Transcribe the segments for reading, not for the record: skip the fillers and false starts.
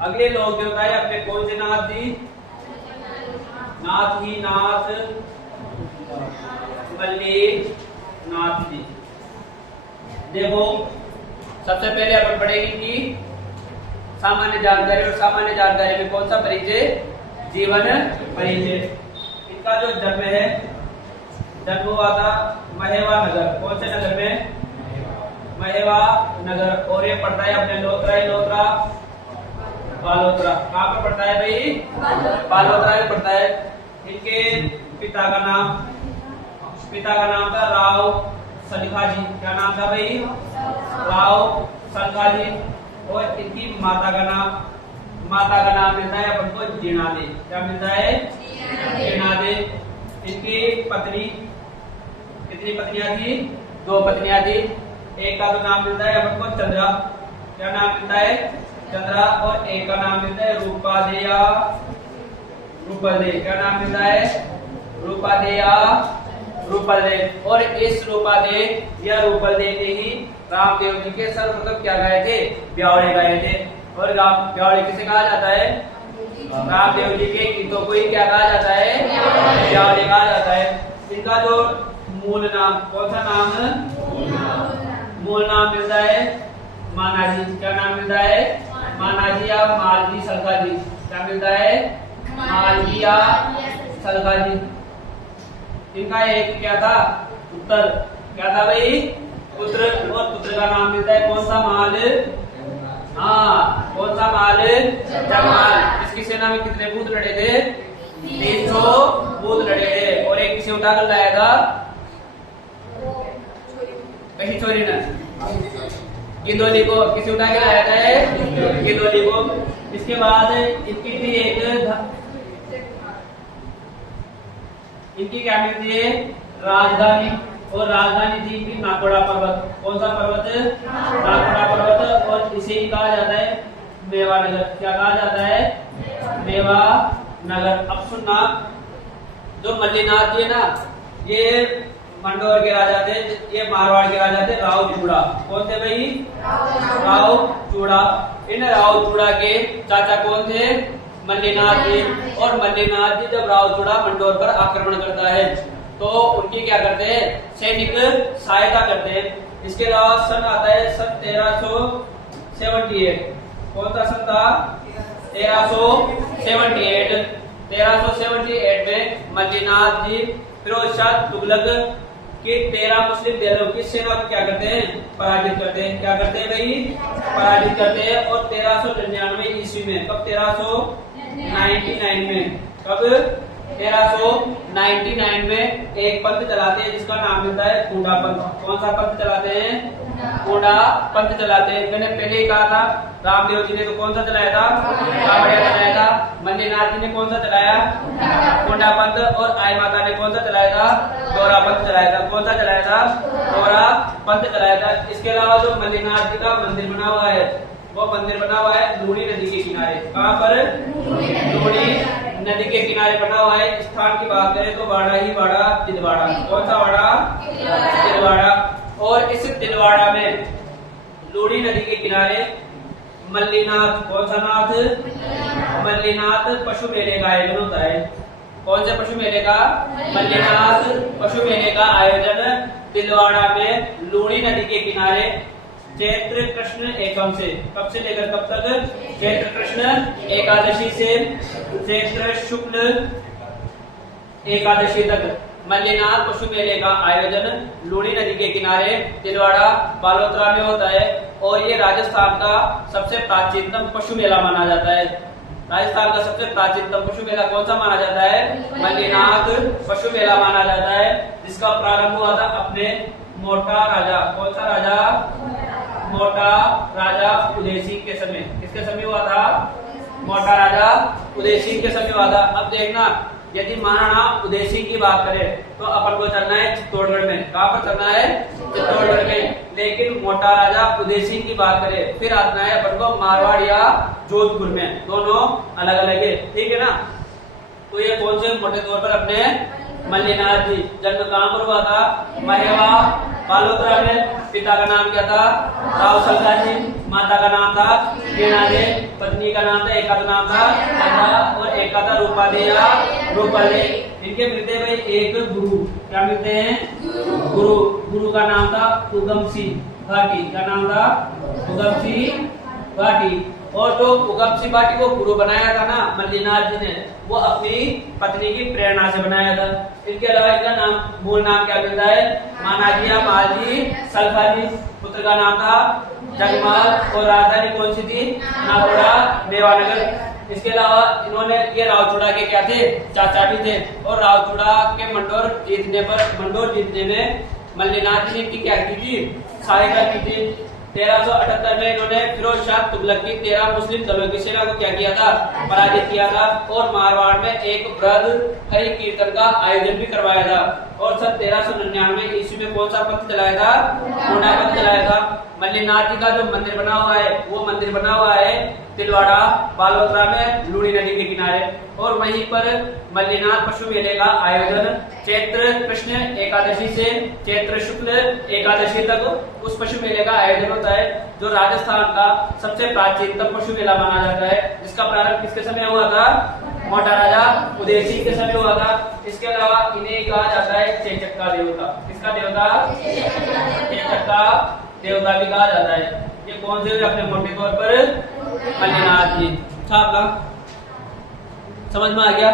अगले लोक देवता है अपने कौन से नाथ जी? नाथ ही नाथ मल्ली नाथ जी। देखो सबसे पहले अपन पढ़ेंगे कि सामान्य जानकारी, और सामान्य जानकारी में कौन सा परिचय? जीवन परिचय। इनका जो जन्म है, जन्म हुआ था महेवा नगर। कौन से नगर में? महेवा नगर। और ये पढ़ता है अपने लोत्रा बालोत्रा। कहाँ पर पढ़ता है भाई? बालोत्रा में पढ़ता है। इनके पिता का नाम था राव सलखा जी। क्या नाम था भाई? राव सलखा जी। और इनकी माता का नाम मिलता है अपन को जीणादे। क्या मिलता है? जीणादे। इनकी पत्नी, कितनी पत्नियां थी? 2 पत्नियां थी। एक का तो नाम मिलता है अपन को चंद्रा। क्या नाम मिलता है? चंद्रा। और एक का नाम मिलता है रूपादे या रूपलदे। क्या नाम मिलता है? रूपादे या रूपलदे। और इस रूपादे या रूपलदे ने ही रामदेव जी के सर्वप्रथम क्या गाए थे? ब्यावड़े गाए थे। और ब्यावड़े किसे कहा जाता है? रामदेव जी के गीतों को ही क्या कहा जाता है? ब्यावड़े कहा जाता है। इनका जो मूल नाम, कौन सा नाम? मूल नाम मिलता है मानाजी। क्या नाम मिलता है? मानाजी या मालजी सलखा जी। क्या मिलता है? मालजी या सलखा जी। इनका एक क्या था? पुत्र। क्या था भाई? पुत्र। और पुत्र का नाम मिलता है कौन सा? माल। हाँ, कौन सा माल? जगमाल। इसकी सेना में कितने भूत लड़े थे? 300 भूत लड़े थे। और एक किसे उठाकर लाया था? कहीं चोरी ना, गिंदोली को किसे उठा के लाया था? गिंदोली को। इसके बाद इनकी थी इनकी क्या मिलती है? राजधानी। और राजधानी थी इनकी नाकोड़ा पर्वत। कौन सा पर्वत? नाकोड़ा पर्वत। और इसे ही कहा जाता है मेवा नगर। क्या कहा जाता है? मेवा नगर। अब सुनना, जो मल्लीनाथ जी है ना, ये मंडोर के राजा थे, ये मारवाड़ के राजा थे राव चूड़ा। कौन थे भाई? राव चूड़ा। इन राव चूड़ा के चाचा कौन थे? मल्लीनाथ जी। और मल्लीनाथ जी जब राव चूड़ा मंडोर पर आक्रमण करता है तो उनकी क्या करते हैं? सैनिक सहायता करते हैं। इसके अलावा सन आता है सन 1378। कौन सा सन था? 1378। 1378 में मल्लीनाथ जी फिरोज शाह तुगलक के 13 मुस्लिम बेलों की सेना को क्या करते हैं? पराजित करते हैं। क्या करते हैं भाई? पराजित करते हैं। और 1399 ईस्वी में, कब? 1399 में। कब? 1399 में एक पंथ चलाते हैं जिसका नाम मिलता है कूंडा पंथ। कौन सा पंथ चलाते हैं? कूंडा पंथ चलाते हैं। मैंने पहले ही कहा था, रामदेव जी ने तो कौन सा चलाया था? कावड़िया चलाया था। मल्लीनाथ जी ने कौन सा चलाया? कूंडा पंथ। और आई माता ने कौन सा चलाया था? दोहरा पंथ चलाया था। कौन सा चलाया था? दोहरा पंथ चलाया था। इसके अलावा जो मल्लीनाथ जी का मंदिर बना हुआ है, वो मंदिर बना हुआ है लूणी नदी के किनारे। कहाँ पर? लूणी नदी के किनारे बना हुआ है। स्थान की बात करें तो वाड़ा ही वाड़ा, तिलवाड़ा। कौन सा वाड़ा? तिलवाड़ा। और इस तिलवाड़ा में लूणी नदी के किनारे मल्लीनाथ, कौन सा नाथ? मल्लीनाथ पशु मेले का आयोजन होता है। कौन से पशु मेले का? मल्लीनाथ पशु मेले का आयोजन तिलवाड़ा में लूणी नदी के किनारे चैत्र कृष्ण एकम से, कब से लेकर कब तक? चैत्र कृष्ण एकादशी से चैत्र शुक्ल एकादशी तक मल्लीनाथ पशु मेले का आयोजन लूणी नदी के किनारे तिलवाड़ा बालोतरा में होता है। और ये राजस्थान का सबसे प्राचीनतम पशु मेला माना जाता है। राजस्थान का सबसे प्राचीनतम पशु मेला कौन सा माना जाता है? मल्लीनाथ पशु मेला माना जाता है, जिसका प्रारंभ हुआ था अपने मोटा राजा, कौन सा राजा? मोटा राजा उदय सिंह के समय। किसके समय हुआ था? मोटा राजा उदय सिंह के समय हुआ था। अब देखना, यदि महाराणा उदय सिंह की बात करें तो अपन को चलना है चित्तौड़गढ़ में। कहाँ पर चलना है? चित्तौड़गढ़ में। लेकिन मोटा राजा उदय सिंह की बात करें फिर आना है अपन को मारवाड़ या जोधपुर में। दोनों अलग अलग है, ठीक है ना। तो ये कौन से मोटे तौर पर अपने मल्लीनाथ जी जन्म कहाँ पर हुआ था? महेवा बालोतरा में। पिता का नाम क्या था? राव सलखाजी। माता का नाम था वीणादे। पत्नी का नाम था, एक का नाम था गंगा और एक का था रूपादे या रूपाले। इनके मिलते भाई एक गुरु। क्या मिलते हैं? गुरु। गुरु का नाम था उगम सिंह भाटी। क्या नाम था? उगम सिंह भाटी। और जो उगम सिंह भाटी को गुरु बनाया था ना मल्लीनाथ जी ने, वो अपनी पत्नी की प्रेरणा से बनाया था। इनके अलावा इनका नाम मूल नाम क्या मिलता है? मानाजिया मालजी सलखाजी। पुत्र का नाम था जगमाल और राजधानी कौन सी थी? नागौड़ा मेवानगर। इसके अलावा इन्होंने ये रावचूड़ा के क्या थे? चाचा भी थे। और रावचूड़ा के मंडोर जीतने में मल्लीनाथ जी ने इनकी क्या की थी? सहायता की थी। 1378 में इन्होंने फिरोज शाह तुगलक की 13 मुस्लिम दलों की सेना को क्या किया था? पराजित किया था। और मारवाड़ में एक बृहद हरि कीर्तन का आयोजन भी करवाया था। और सन 1399 ईस्वी में कौन सा पंथ चलाया था? पूर्णा पंथ चलाया था। मल्लीनाथ जी का जो मंदिर बना हुआ है, वो मंदिर बना हुआ है तिलवाड़ा बालोतरा में लूणी नदी के किनारे। और वहीं पर मल्लीनाथ पशु मेले का आयोजन चैत्र कृष्ण एकादशी से चैत्र शुक्ल एकादशी तक उस पशु मेले का आयोजन होता है, जो राजस्थान का सबसे प्राचीनतम पशु मेला माना जाता है, जिसका प्रारंभ किसके समय हुआ था? मोटा राजा उदय सिंह के समय हुआ था। इसके अलावा इन्हें कहा जाता है चेचक का देवता। किसका देवता? चेचक का देवता भी कहा जाता है। ये कौन से अपने मोटे तौर पर? मल्लीनाथ जी। छाप ला, समझ में आ गया?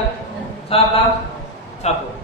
छाप ला, छापो।